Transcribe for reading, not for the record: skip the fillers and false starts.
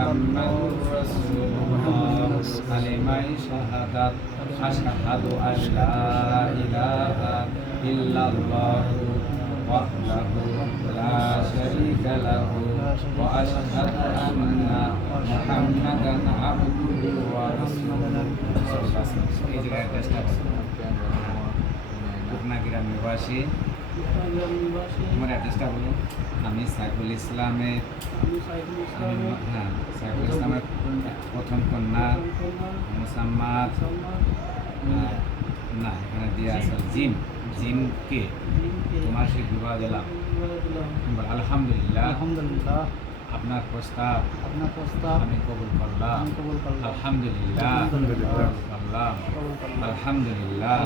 মুহাম্মাদুর রাসূলুল্লাহ কালিমায়ে শাহাদাত আশহাদু আল্লা ইলাহা ইল্লাল্লাহু ওয়াহদাহু লা শারীকা লাহু ওয়া আশহাদু আন্না মুহাম্মাদান আবদুহু ওয়া রাসূলুহু। এই জায়গায় অ্যাড্রেসটা আপনার গ্রামের নিবাসী, তোমার অ্যাড্রেসটা বলুন। আমি সাইফুল ইসলামের সাইফুল ইসলামের প্রথম কন্যা মুসাম্মাদ না এখানে দিয়ে আছে জিমকে তোমার সে বিবাহ দিলাম। আলহামদুলিল্লাহ আপনার প্রস্তাব আমি কবুল করলাম। আলহামদুলিল্লাহ আলহামদুলিল্লাহ।